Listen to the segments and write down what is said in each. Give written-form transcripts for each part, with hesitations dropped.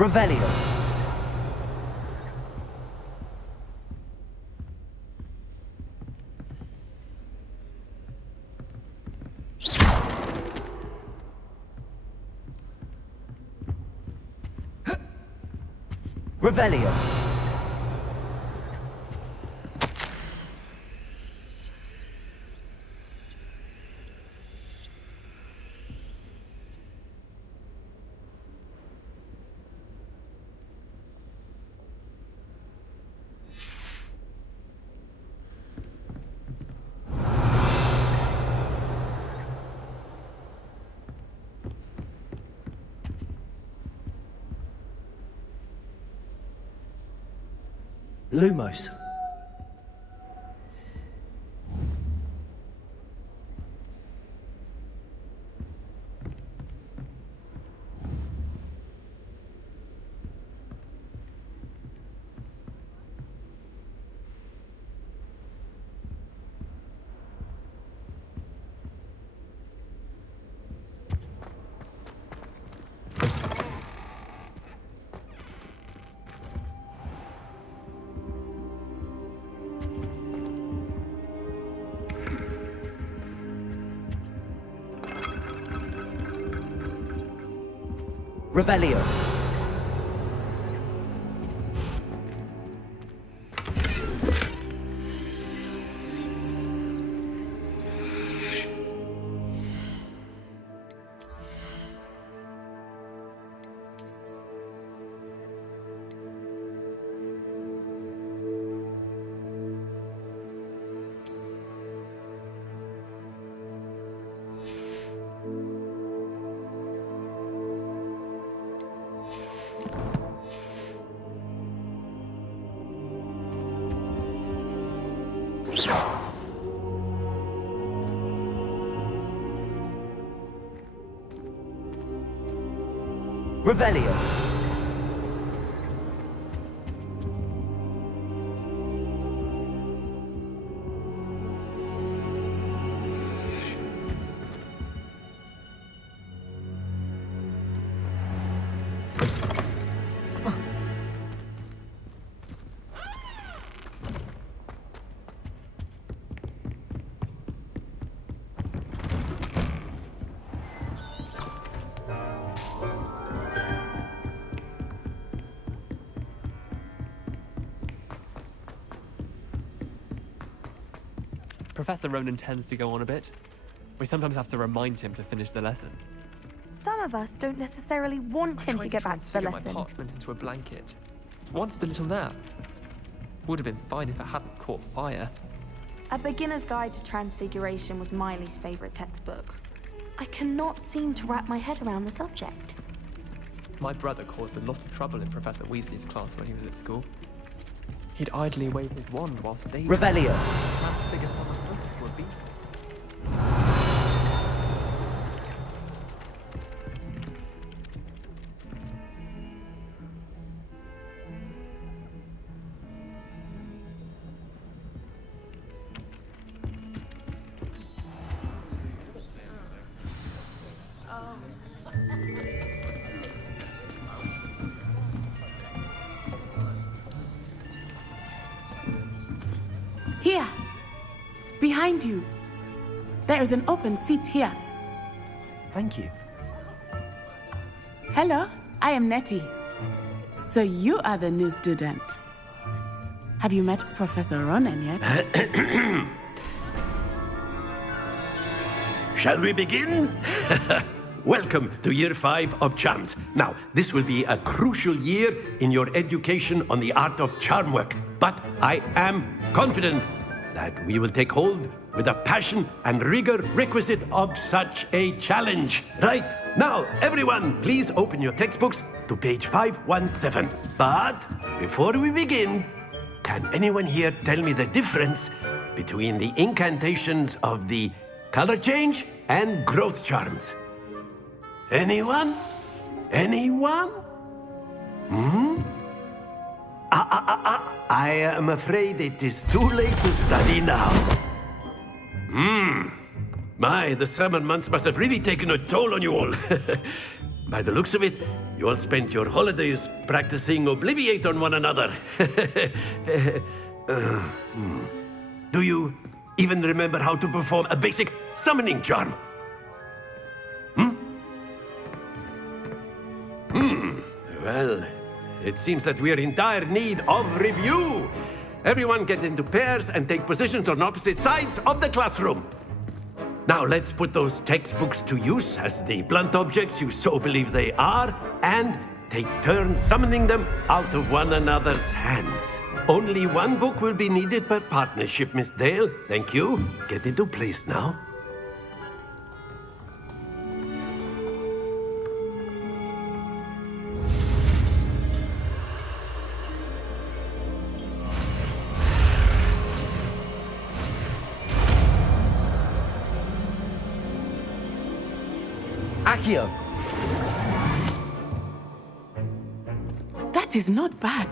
Revelio. Revelio. Lumos. Revelio. Revelio. Professor Ronan tends to go on a bit. We sometimes have to remind him to finish the lesson. Some of us don't necessarily want him to get back to the lesson. My parchment into a blanket. Wanted a little nap. Would have been fine if it hadn't caught fire. A Beginner's Guide to Transfiguration was Miley's favorite textbook. I cannot seem to wrap my head around the subject. My brother caused a lot of trouble in Professor Weasley's class when he was at school. He'd idly wave his wand whilst David Revelio. transfigured from a foot to a beast. Here, behind you. There is an open seat here. Thank you. Hello, I am Nettie. So you are the new student. Have you met Professor Ronan yet? Shall we begin? Welcome to Year 5 of Charms. Now, this will be a crucial year in your education on the art of charm work. But I am confident that we will take hold with the passion and rigor requisite of such a challenge. Right, now, everyone, please open your textbooks to page 517. But before we begin, can anyone here tell me the difference between the incantations of the color change and growth charms? Anyone? Anyone? I am afraid it is too late to study now. My, the summer months must have really taken a toll on you all. By the looks of it, You all spent your holidays practicing Obliviate on one another. Do you even remember how to perform a basic summoning charm? Well, it seems that we are in dire need of review. Everyone get into pairs and take positions on opposite sides of the classroom. Now let's put those textbooks to use as the blunt objects you so believe they are, and take turns summoning them out of one another's hands. Only one book will be needed per partnership, Miss Dale. Thank you. Get into place now. Accio! That is not bad.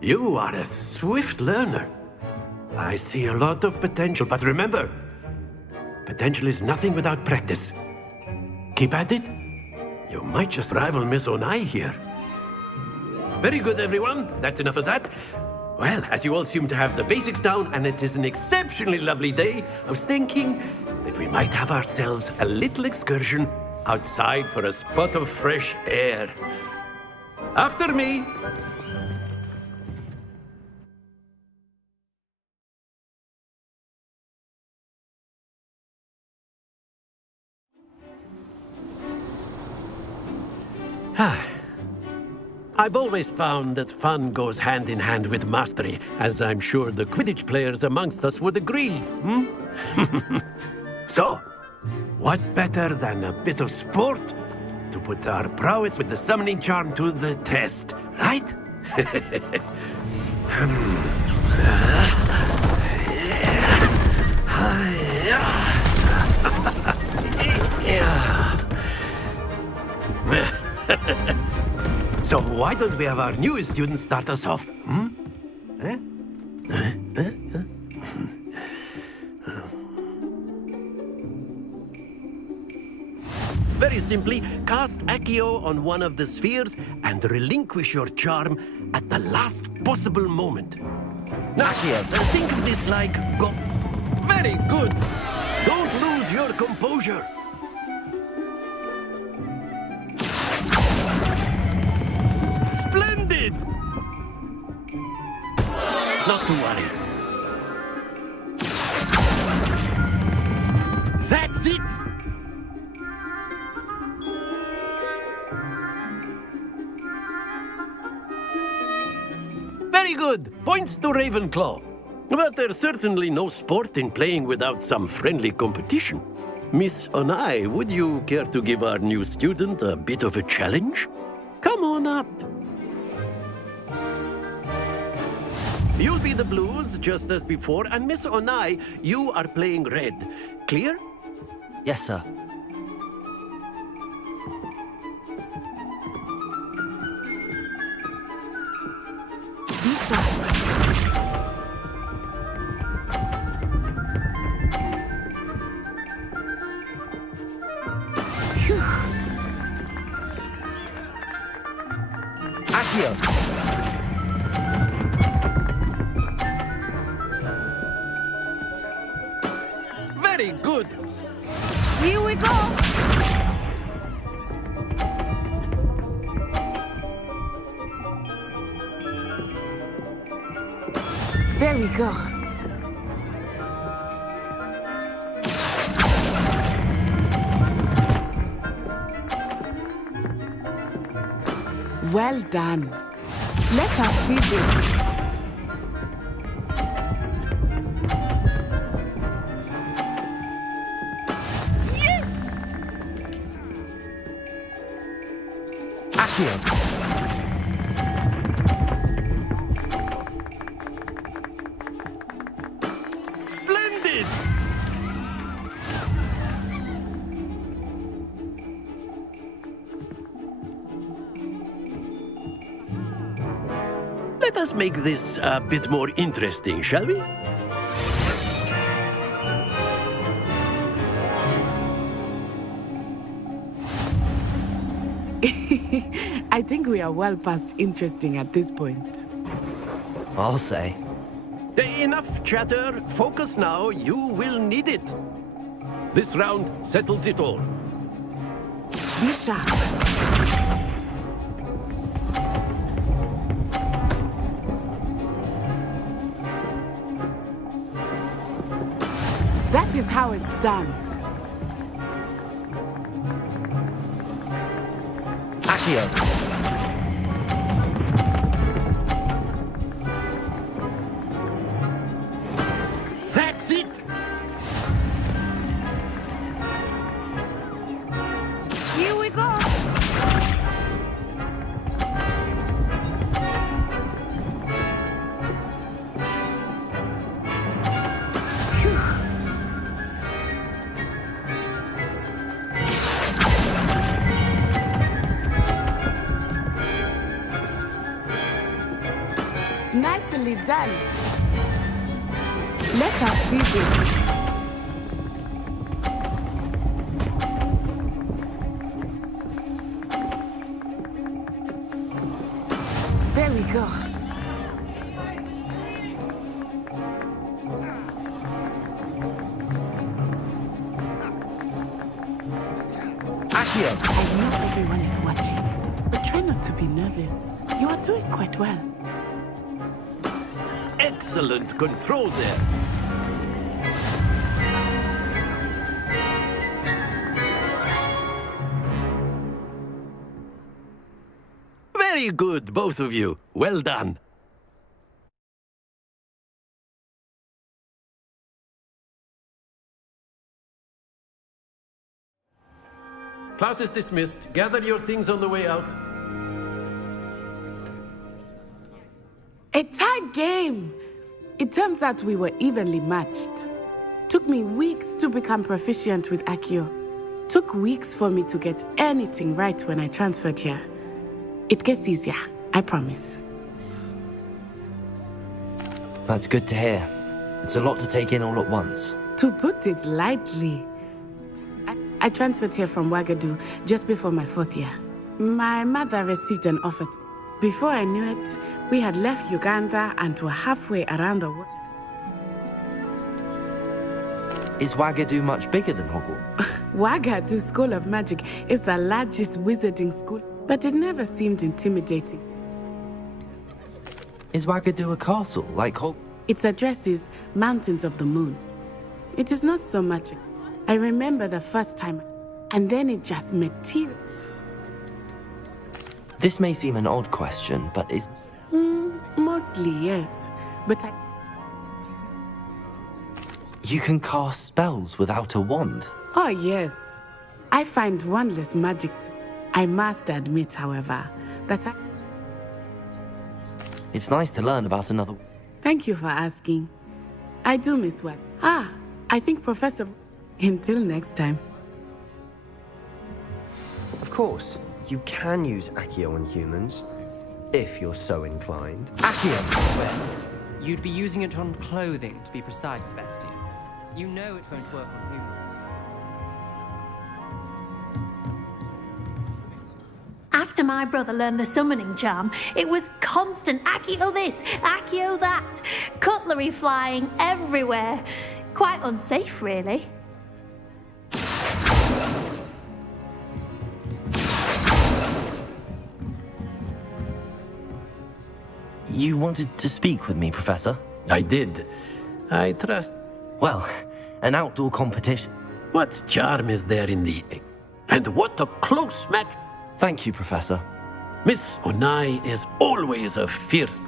You are a swift learner. I see a lot of potential, but remember, potential is nothing without practice. Keep at it. You might just rival Miss Onai here. Very good, everyone. That's enough of that. Well, as you all seem to have the basics down, and it is an exceptionally lovely day, I was thinking that we might have ourselves a little excursion outside for a spot of fresh air. After me. I've always found that fun goes hand in hand with mastery, as I'm sure the Quidditch players amongst us would agree. So, what better than a bit of sport to put our prowess with the summoning charm to the test, right? So why don't we have our newest student start us off? Very simply, cast Accio on one of the spheres and relinquish your charm at the last possible moment. Now, Accio! think of this like go... Very good! Don't lose your composure! Splendid! Not to worry. That's it! Very good. Points to Ravenclaw. But there's certainly no sport in playing without some friendly competition. Miss Onai, would you care to give our new student a bit of a challenge? Come on up. You'll be the blues, just as before, and Miss Onai, you are playing red. Clear? Yes, sir. Be sharp. Accio! Very good. Here we go. There we go. Well done. Let us see this. Accio! Splendid! Let us make this a bit more interesting, shall we? I think we are well past interesting at this point. I'll say. Enough chatter. Focus now. You will need it. This round settles it all. Be sharp. That is how it's done. Accio. That's it. Here we go. Nicely done. Let us see this. There we go. Accio. I know everyone is watching, but try not to be nervous. You are doing quite well. Excellent control there. Very good, both of you. Well done. Class is dismissed. Gather your things on the way out. A tight game! It turns out we were evenly matched. Took me weeks to become proficient with Accio. Took weeks for me to get anything right when I transferred here. It gets easier, I promise. That's good to hear. It's a lot to take in all at once. To put it lightly, I transferred here from Ouagadougou just before my 4th year. My mother received an offer. Before I knew it, we had left Uganda and were halfway around the world. Is Ouagadougou much bigger than Hogwarts? Ouagadougou School of Magic is the largest wizarding school, but it never seemed intimidating. Is Ouagadougou a castle, like Hogwarts? Its address is Mountains of the Moon. It is not so much. I remember the first time, and then it just materialized. This may seem an odd question, but is... Mostly, yes. But You can cast spells without a wand? Oh, yes. I find wandless magic too. I must admit, however, that It's nice to learn about another... Thank you for asking. I do miss work. I think Professor... Until next time. Of course, you can use Accio on humans, if you're so inclined. Accio! Well, you'd be using it on clothing, to be precise, Sebastian. You know it won't work on humans. After my brother learned the summoning charm, it was constant Accio this, Accio that. Cutlery flying everywhere. Quite unsafe, really. You wanted to speak with me, Professor? I did. I trust. Well, an outdoor competition. What charm is there in the... And what a close match. Thank you, Professor. Miss Onai is always a fierce...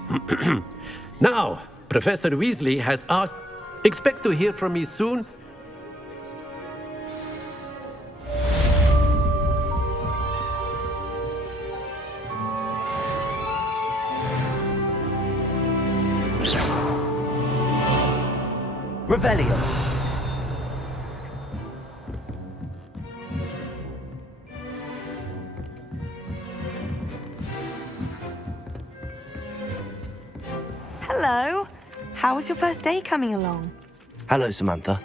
Now, Professor Weasley has asked... Expect to hear from me soon. Revelio. Hello. How was your first day coming along? Hello, Samantha.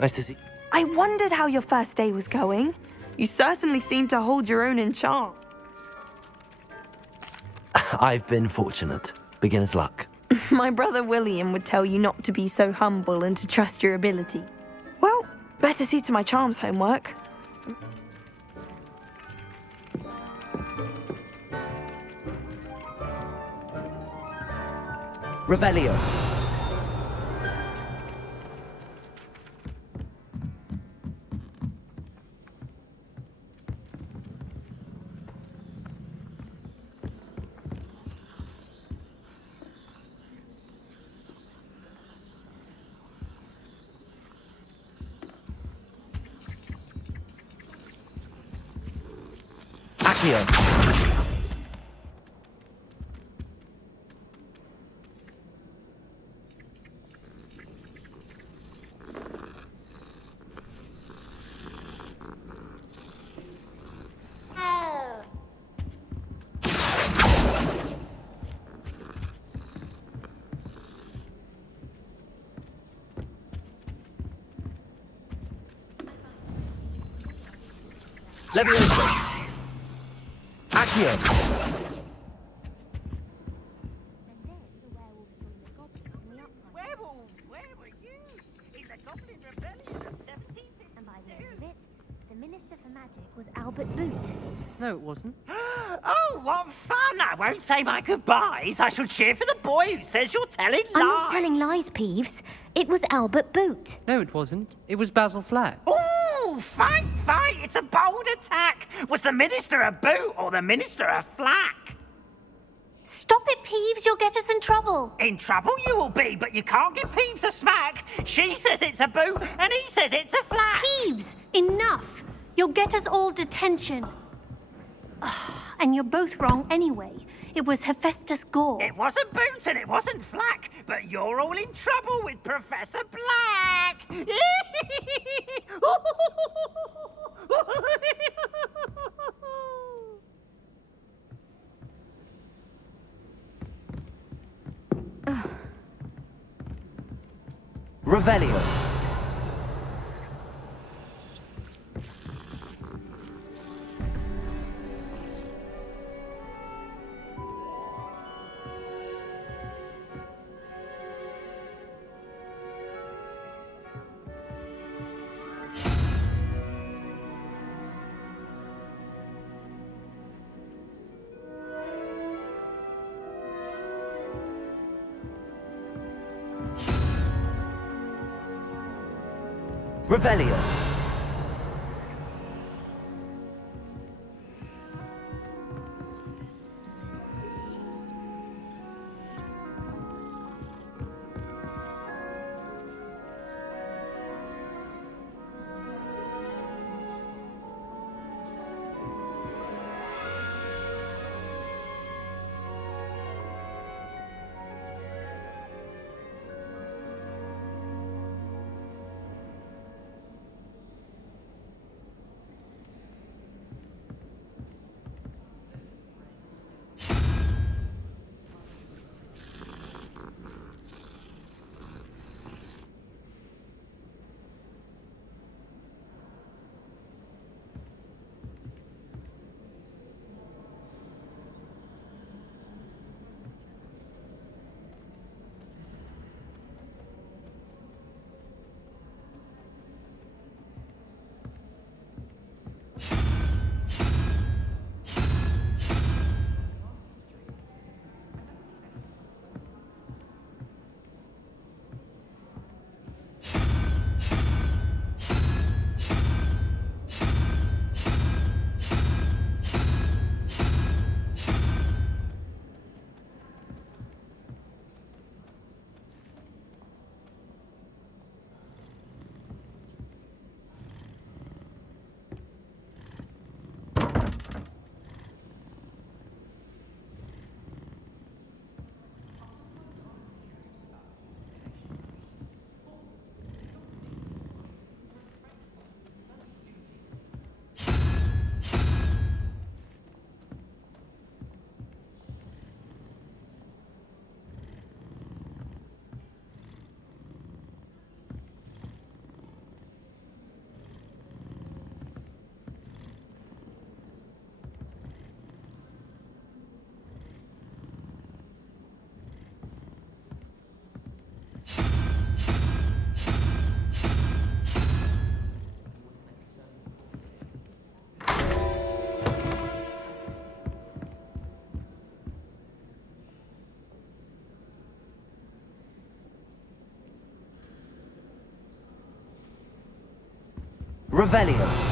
Nice to see... I wondered how your first day was going. You certainly seemed to hold your own in charm. I've been fortunate. Beginner's luck. My brother William would tell you not to be so humble and to trust your ability. Well, better see to my charms homework. Revelio. Accio. Levioso. Accio. Werewolf, where were you? In the Goblin Rebellion of 1752. And by the end of it, the Minister for Magic was Albert Boot. No, it wasn't. Oh, what fun! I won't say my goodbyes. I shall cheer for the boy who says you're telling lies. I'm not telling lies, Peeves. It was Albert Boot. No, it wasn't. It was Basil Flack. Ooh, fight, fight! It's a bold attack. Was the Minister a boot or the Minister a flack? Stop it, Peeves. You'll get us in trouble. In trouble you will be, but you can't give Peeves a smack. She says it's a boot and he says it's a flack. Peeves, enough. You'll get us all detention. And you're both wrong anyway. It was Hephaestus Gore. It wasn't boot and it wasn't flack, but you're all in trouble with Professor Black. Revelio. Revelio. Revelio.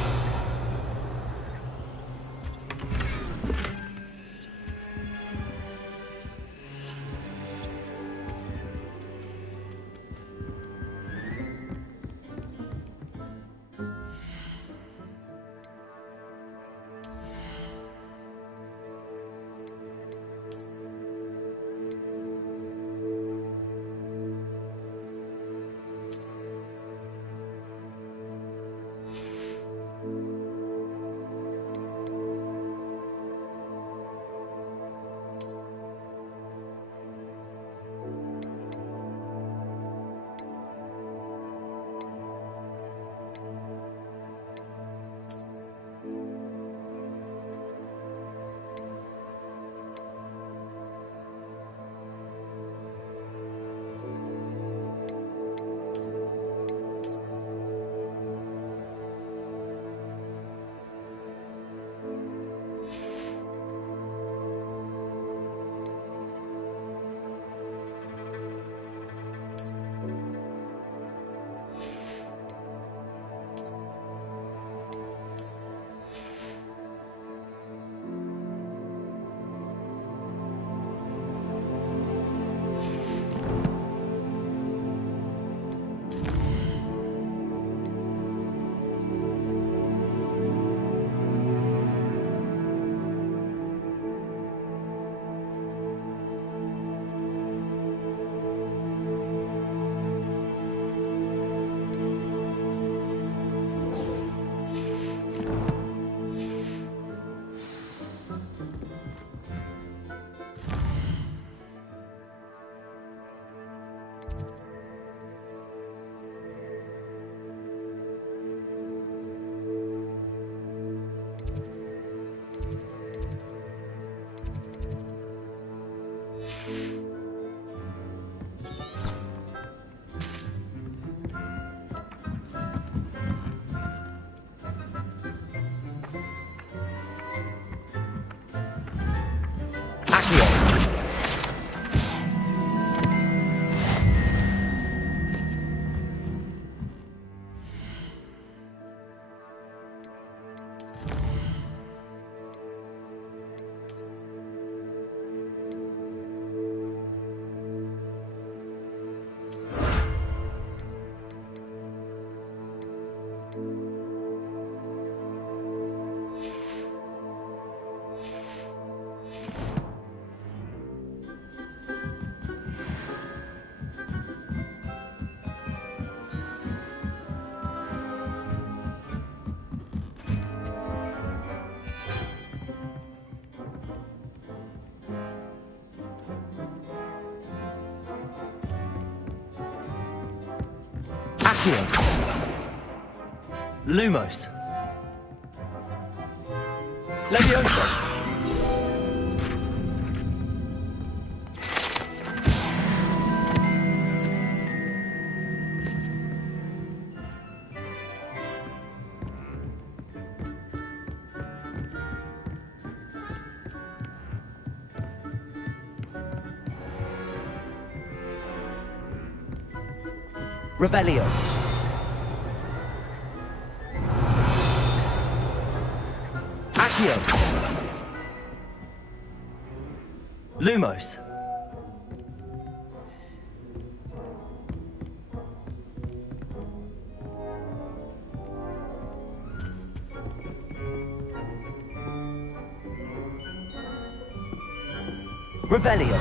Accio. Lumos. Leviosa. Revelio. Accio. Lumos. Revelio.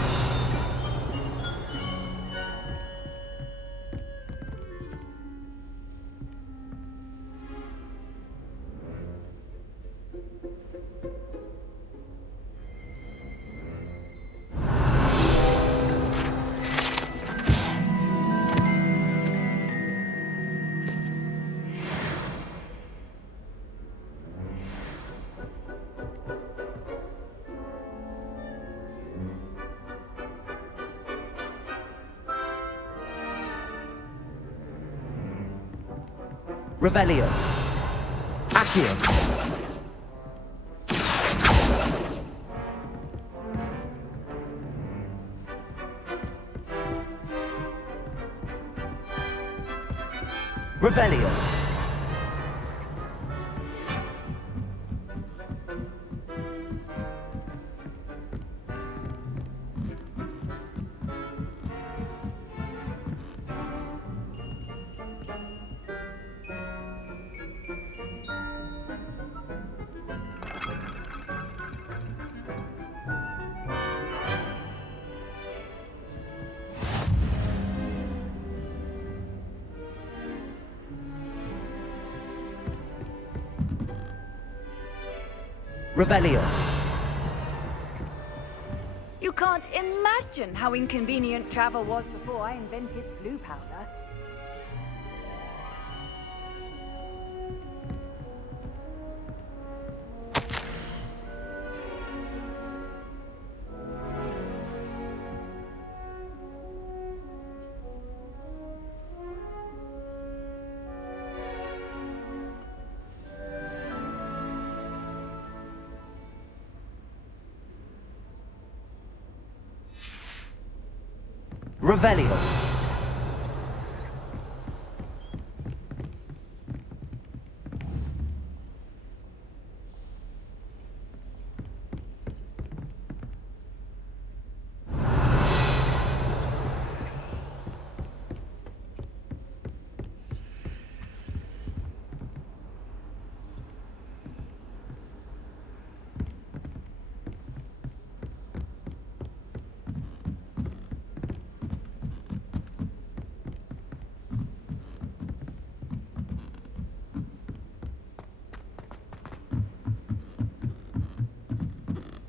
Revelio. Accio. Revelio. Revelio. You can't imagine how inconvenient travel was before I invented blue powder. Revelio.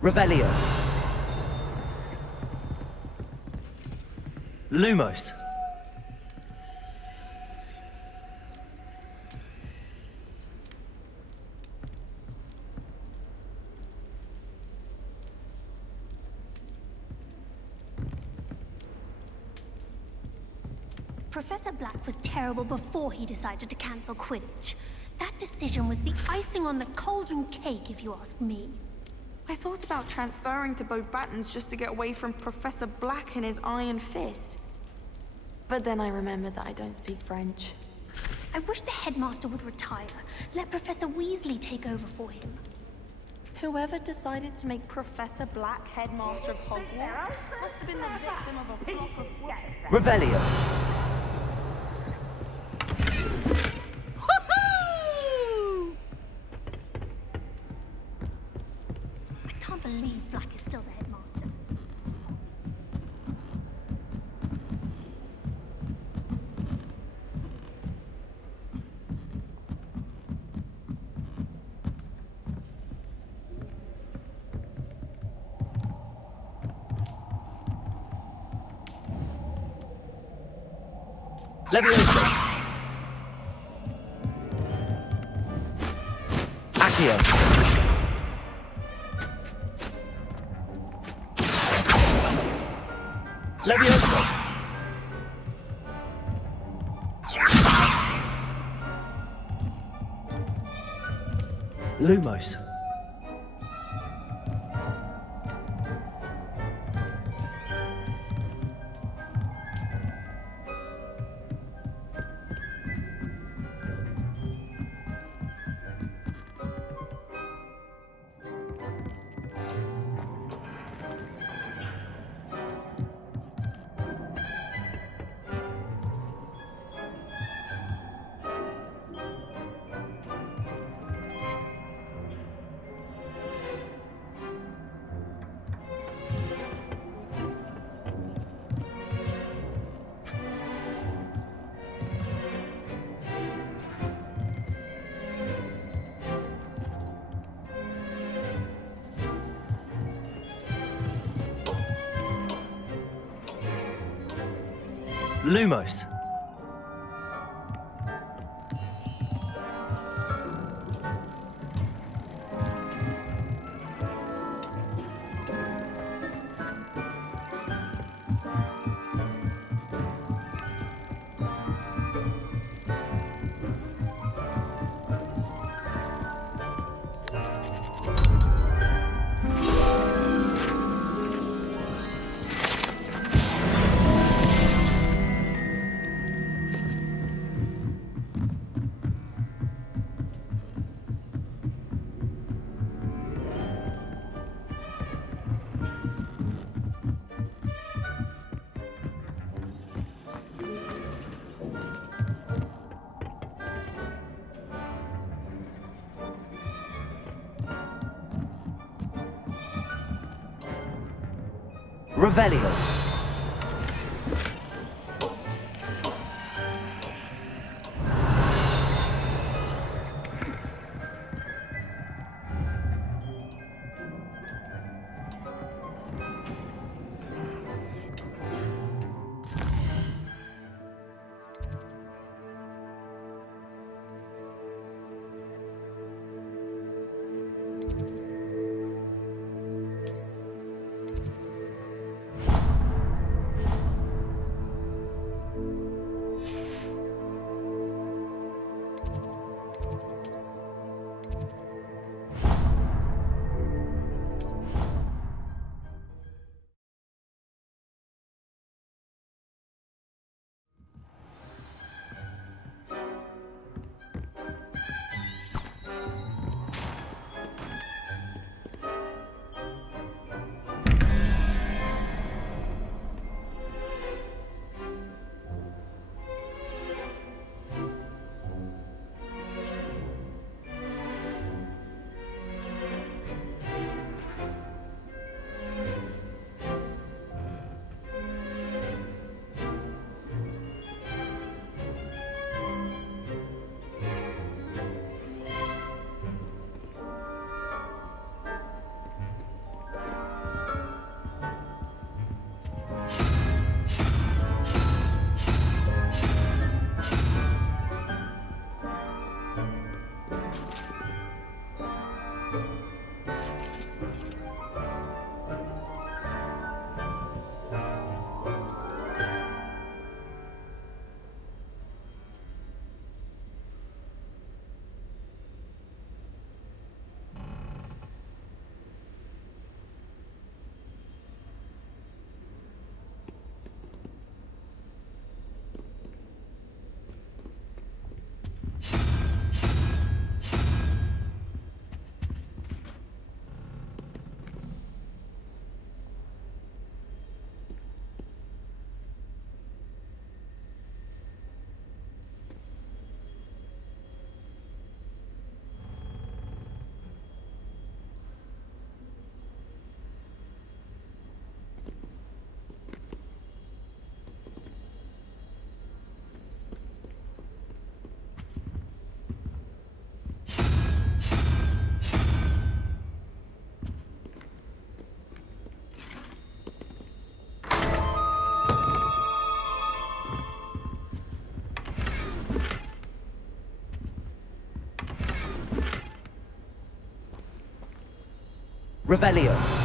Revelio. Lumos. Professor Black was terrible before he decided to cancel Quidditch. That decision was the icing on the cauldron cake, if you ask me. I thought about transferring to Beauxbatons just to get away from Professor Black and his iron fist. But then I remembered that I don't speak French. I wish the headmaster would retire. Let Professor Weasley take over for him. Whoever decided to make Professor Black headmaster of Hogwarts must have been the victim of a flock of Revelio. I can't believe Black is still the headmaster. Leviosa. Accio. Leviosa. Lumos. Lumos. Revelio. Revelio.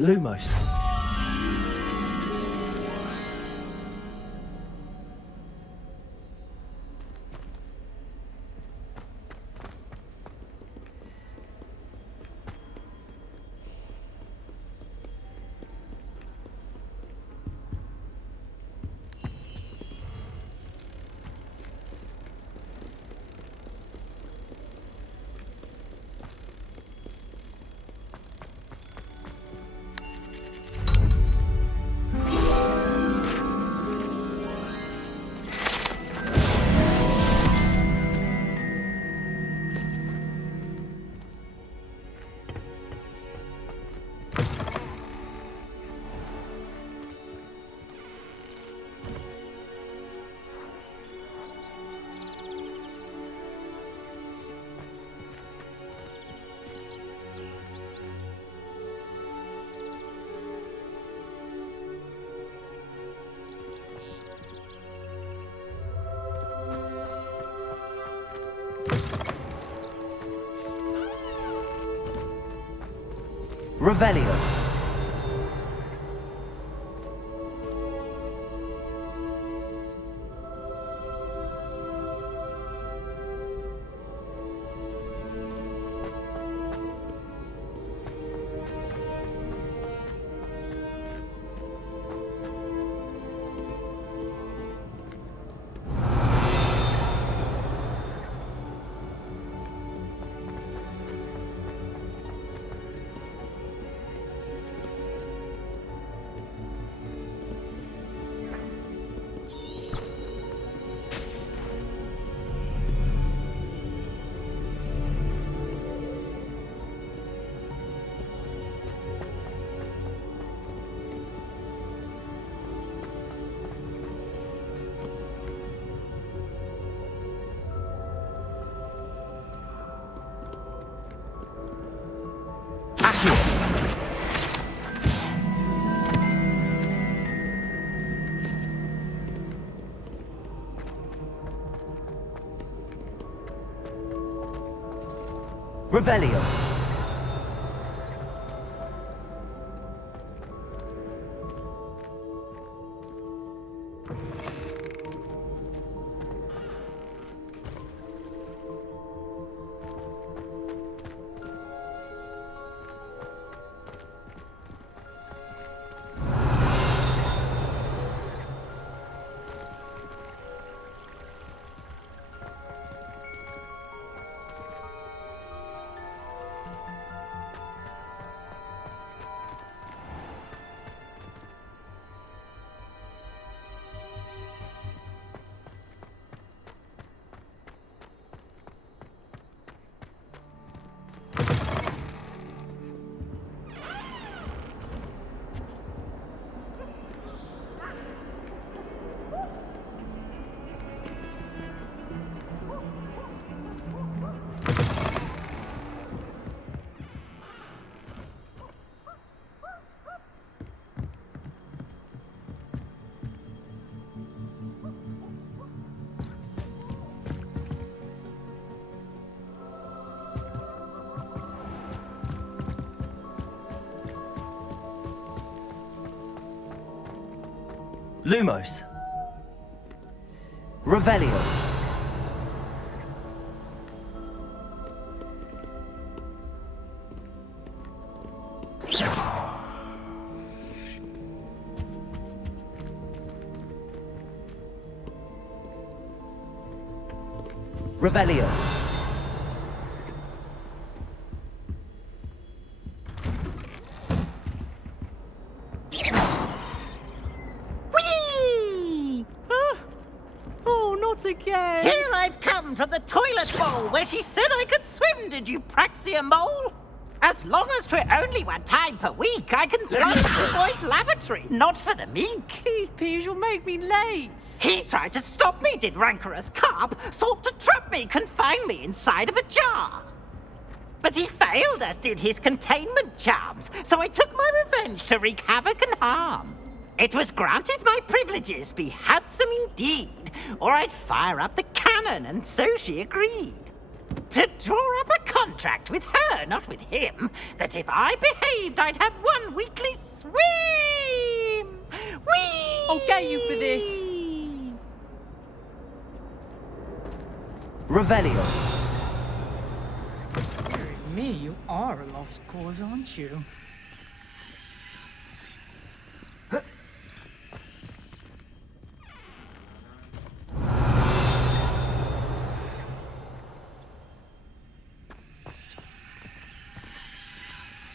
Lumos. Revelio. Revelio. Lumos. Revelio. Revelio. Again. Here I've come from the toilet bowl where she said I could swim, did you praxia mole? As long as we're only 1 time per week, I can plunge the boy's lavatory, not for the meek. These peas will make me late. He tried to stop me, did rancorous carp, sought to trap me, confine me inside of a jar. But he failed, as did his containment charms, so I took my revenge to wreak havoc and harm. It was granted my privileges be handsome indeed, or I'd fire up the cannon, and so she agreed. To draw up a contract with her, not with him, that if I behaved, I'd have 1 weekly swim! Whee! I'll get you for this. Revelio. Me, you are a lost cause, aren't you?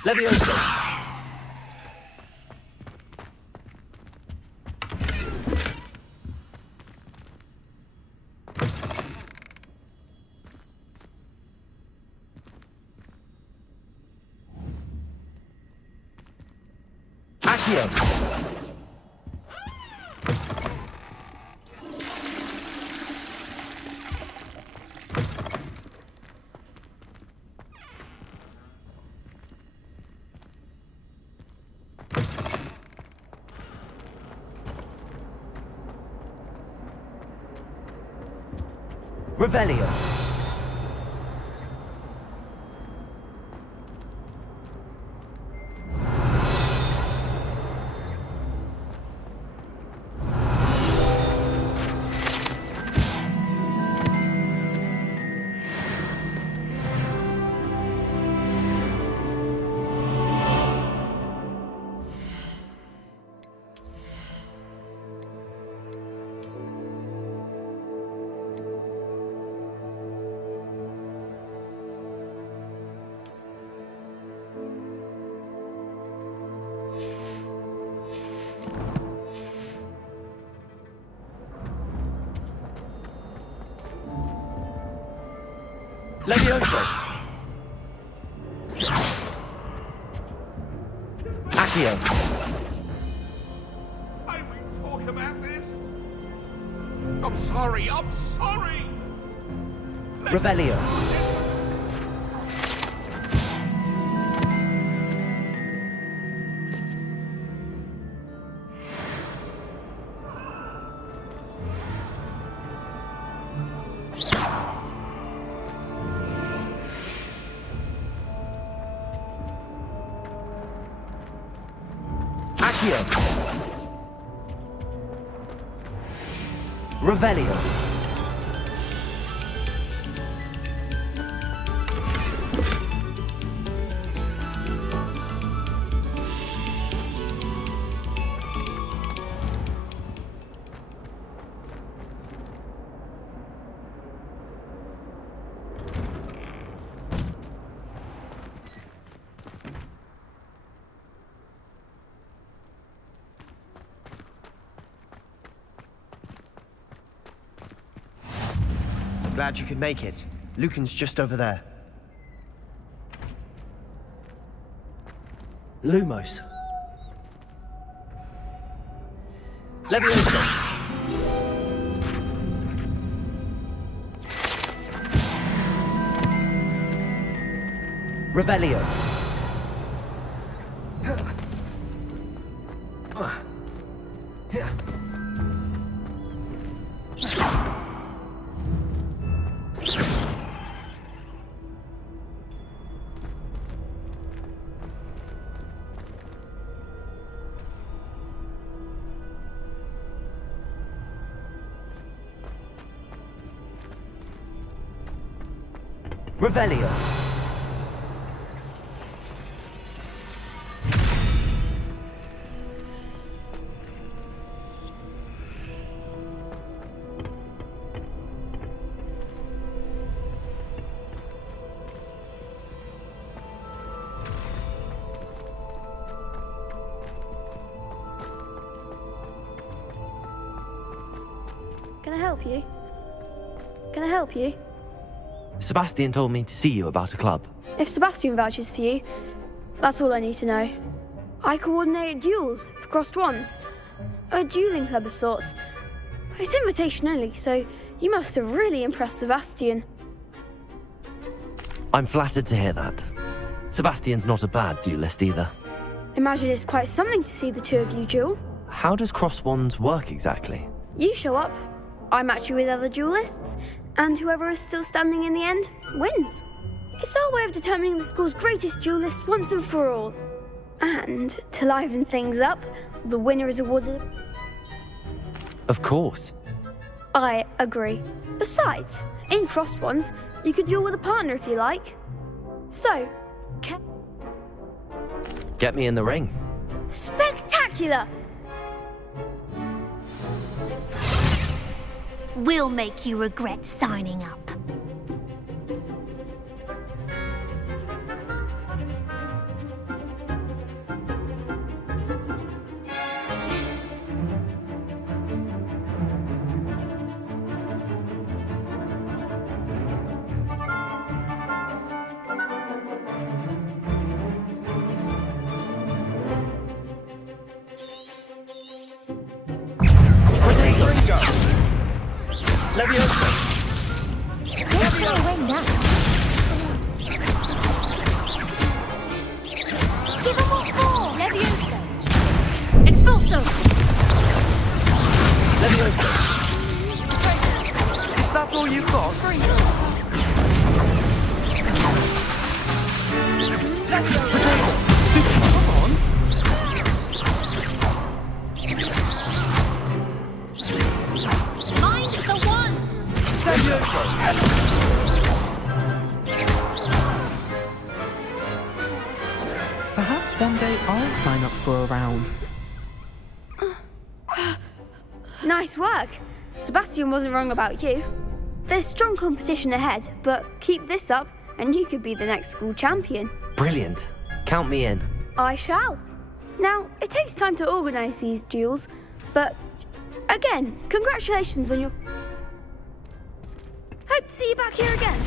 Leviosa. Accio. Revelio. Leviosa. Accio. I will talk about this. I'm sorry, I'm sorry. Revelio. Accio. Revelio. Glad you could make it. Lucan's just over there. Lumos. Leviosa. Revelio. Revelio. Can I help you? Can I help you? Sebastian told me to see you about a club. If Sebastian vouches for you, that's all I need to know. I coordinate duels for crossed wands. A dueling club of sorts. It's invitation only, so you must have really impressed Sebastian. I'm flattered to hear that. Sebastian's not a bad duelist either. Imagine it's quite something to see the two of you duel. How does cross wands work exactly? You show up, I match you with other duelists, and whoever is still standing in the end wins. It's our way of determining the school's greatest duelist once and for all. And to liven things up, the winner is awarded. Of course. I agree. Besides, in crossed ones, you could duel with a partner if you like. So, Get me in the ring. Spectacular! We'll make you regret signing up. Leviosa. Wing that. Give him what for! Leviosa. Expulso. Leviosa. Is that all you've got? Come on. Mind the wand. Perhaps one day I'll sign up for a round. Nice work. Sebastian wasn't wrong about you. There's strong competition ahead, but keep this up and you could be the next school champion. Brilliant. Count me in. I shall. Now, it takes time to organise these duels, but again, congratulations on your... Hope to see you back here again.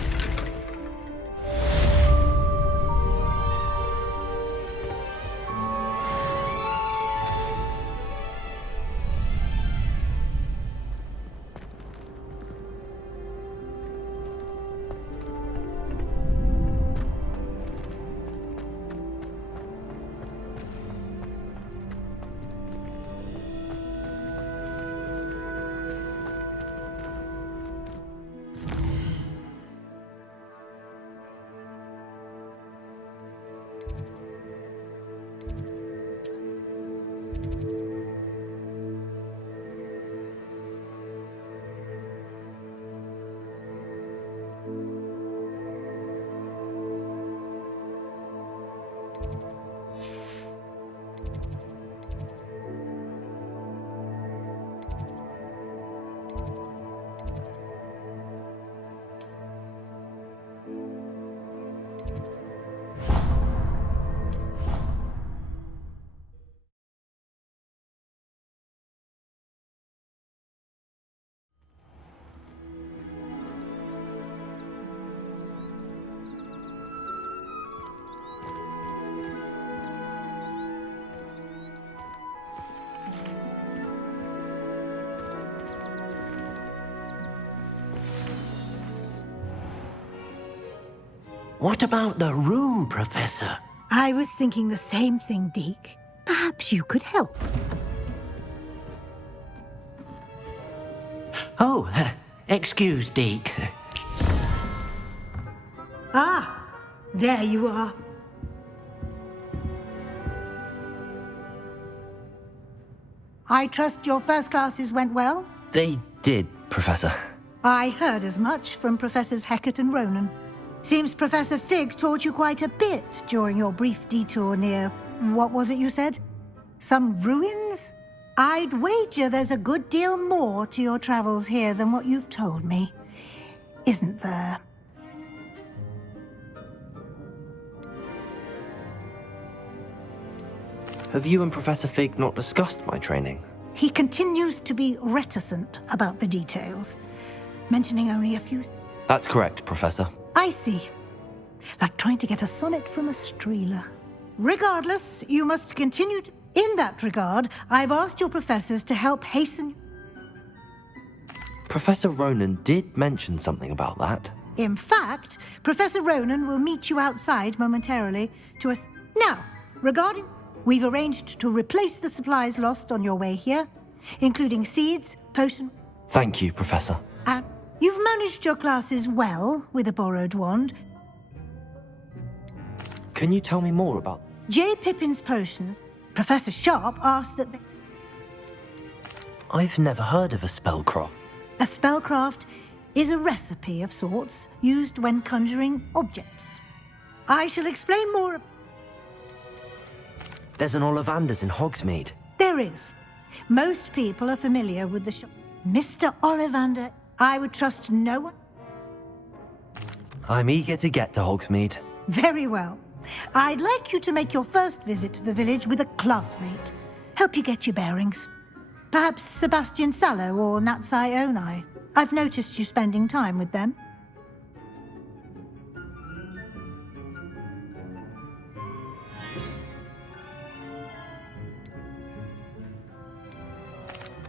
What about the room, Professor? I was thinking the same thing, Deke. Perhaps you could help. Oh, excuse, Deke. Ah, there you are. I trust your first classes went well? They did, Professor. I heard as much from Professors Hecat and Ronan. Seems Professor Fig taught you quite a bit during your brief detour near... what was it you said? Some ruins? I'd wager there's a good deal more to your travels here than what you've told me. Isn't there? Have you and Professor Fig not discussed my training? He continues to be reticent about the details, mentioning only a few... That's correct, Professor. I see. Like trying to get a sonnet from a streeler. Regardless, you must continue to... In that regard, I've asked your professors to help hasten... Professor Ronan did mention something about that. In fact, Professor Ronan will meet you outside momentarily to us. Now, regarding... We've arranged to replace the supplies lost on your way here, including seeds, potion... Thank you, Professor. And you've managed your classes well with a borrowed wand. Can you tell me more about... J. Pippin's potions. Professor Sharp asked that they... I've never heard of a spellcraft. A spellcraft is a recipe of sorts used when conjuring objects. I shall explain more... There's an Ollivanders in Hogsmeade. There is. Most people are familiar with the shop. Mr. Ollivander, I would trust no one. I'm eager to get to Hogsmeade. Very well. I'd like you to make your first visit to the village with a classmate. Help you get your bearings. Perhaps Sebastian Sallow or Natsai Onai. I've noticed you spending time with them.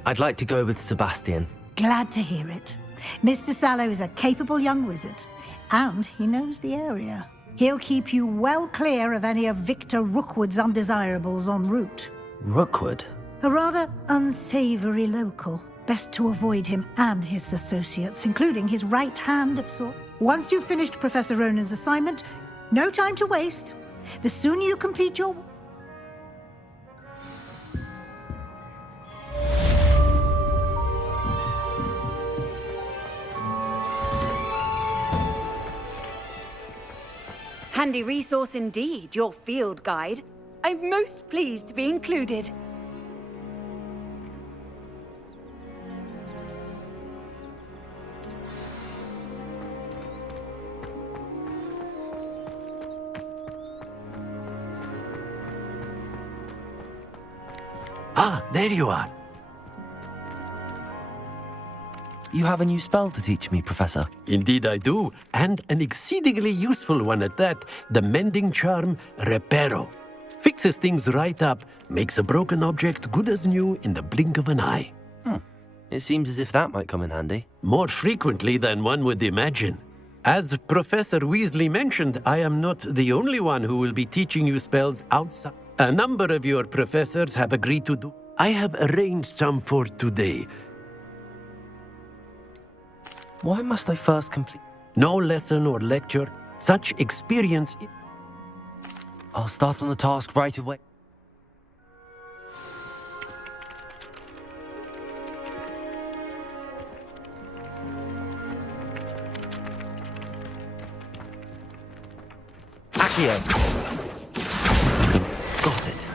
I'd like to go with Sebastian. Glad to hear it. Mr. Sallow is a capable young wizard, and he knows the area. He'll keep you well clear of any of Victor Rookwood's undesirables en route. Rookwood? A rather unsavory local. Best to avoid him and his associates, including his right hand of sorts. Once you've finished Professor Ronan's assignment, no time to waste. The sooner you complete your... Handy resource indeed, your field guide. I'm most pleased to be included. Ah, there you are. You have a new spell to teach me, Professor. Indeed I do, and an exceedingly useful one at that. The mending charm, Reparo. Fixes things right up, makes a broken object good as new in the blink of an eye. It seems as if that might come in handy. More frequently than one would imagine. As Professor Weasley mentioned, I am not the only one who will be teaching you spells outside. A number of your professors have agreed to do. I have arranged some for today. Why must I first complete? No lesson or lecture. Such experience... I'll start on the task right away. Accio! System. Got it.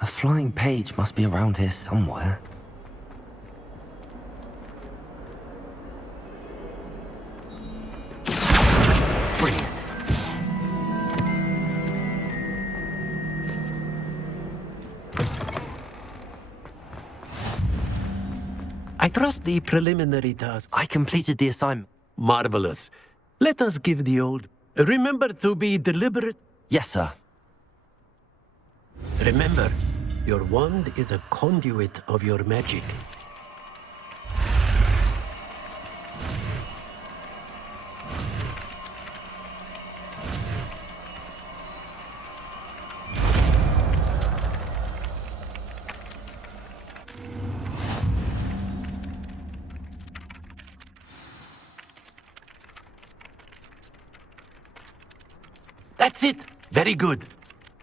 A flying page must be around here somewhere. Brilliant. I trust the preliminary task. I completed the assignment. Marvelous. Let us give the old... Remember to be deliberate. Yes, sir. Remember, your wand is a conduit of your magic. That's it! Very good.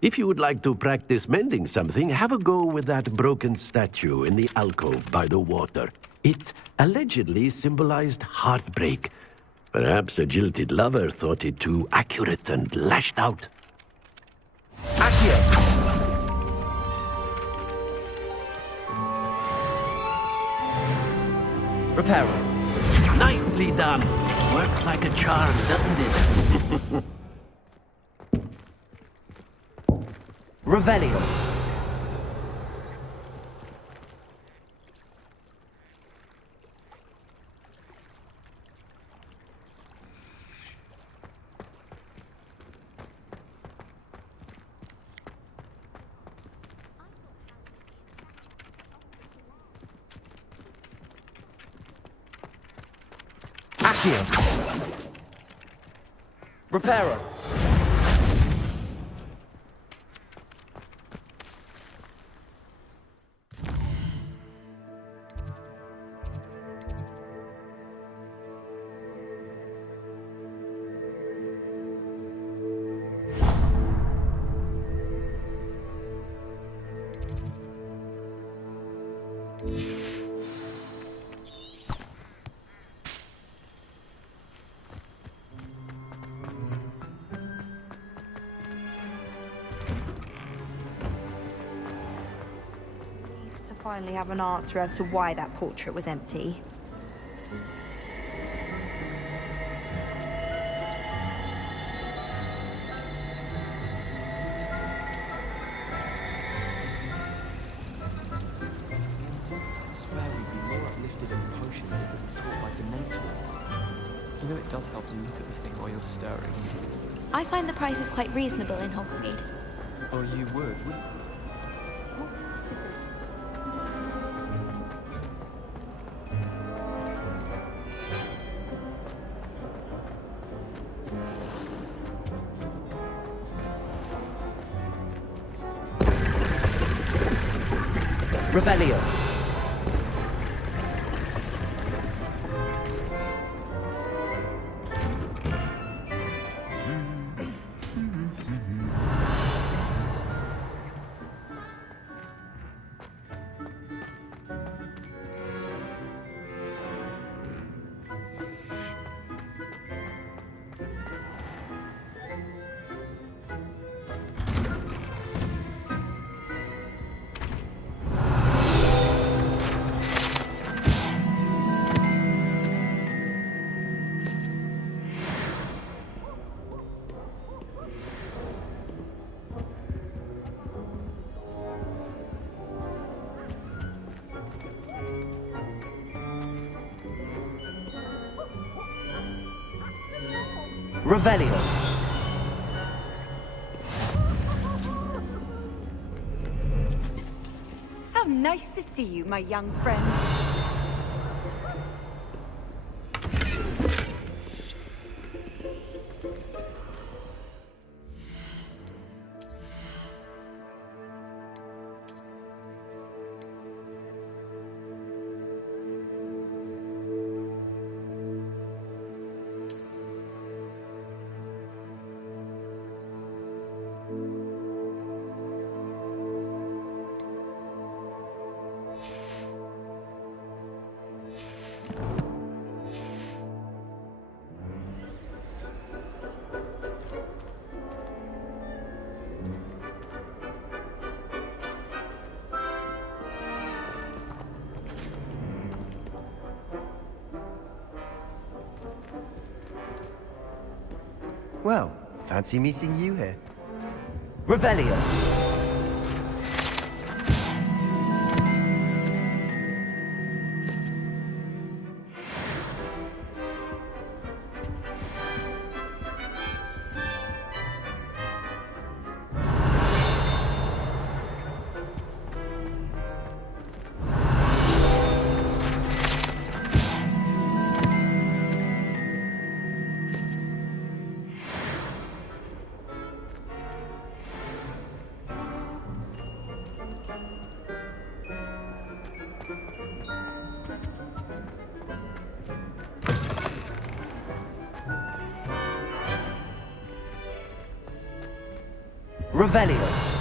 If you would like to practice mending something, have a go with that broken statue in the alcove by the water. It allegedly symbolized heartbreak. Perhaps a jilted lover thought it too accurate and lashed out. Accio! Reparo. Nicely done. Works like a charm, doesn't it? Revelio. Accio. Reparo. Finally have an answer as to why that portrait was empty. I swear we'd be more uplifted in potions if we were taught by Dementors. You know it does help to look at the thing while you're stirring. I find the prices quite reasonable in Hogsmeade. Oh, you would, wouldn't you? Revelio. Revelio. How nice to see you, my young friend. Well, fancy meeting you here. Revelio. Revelio.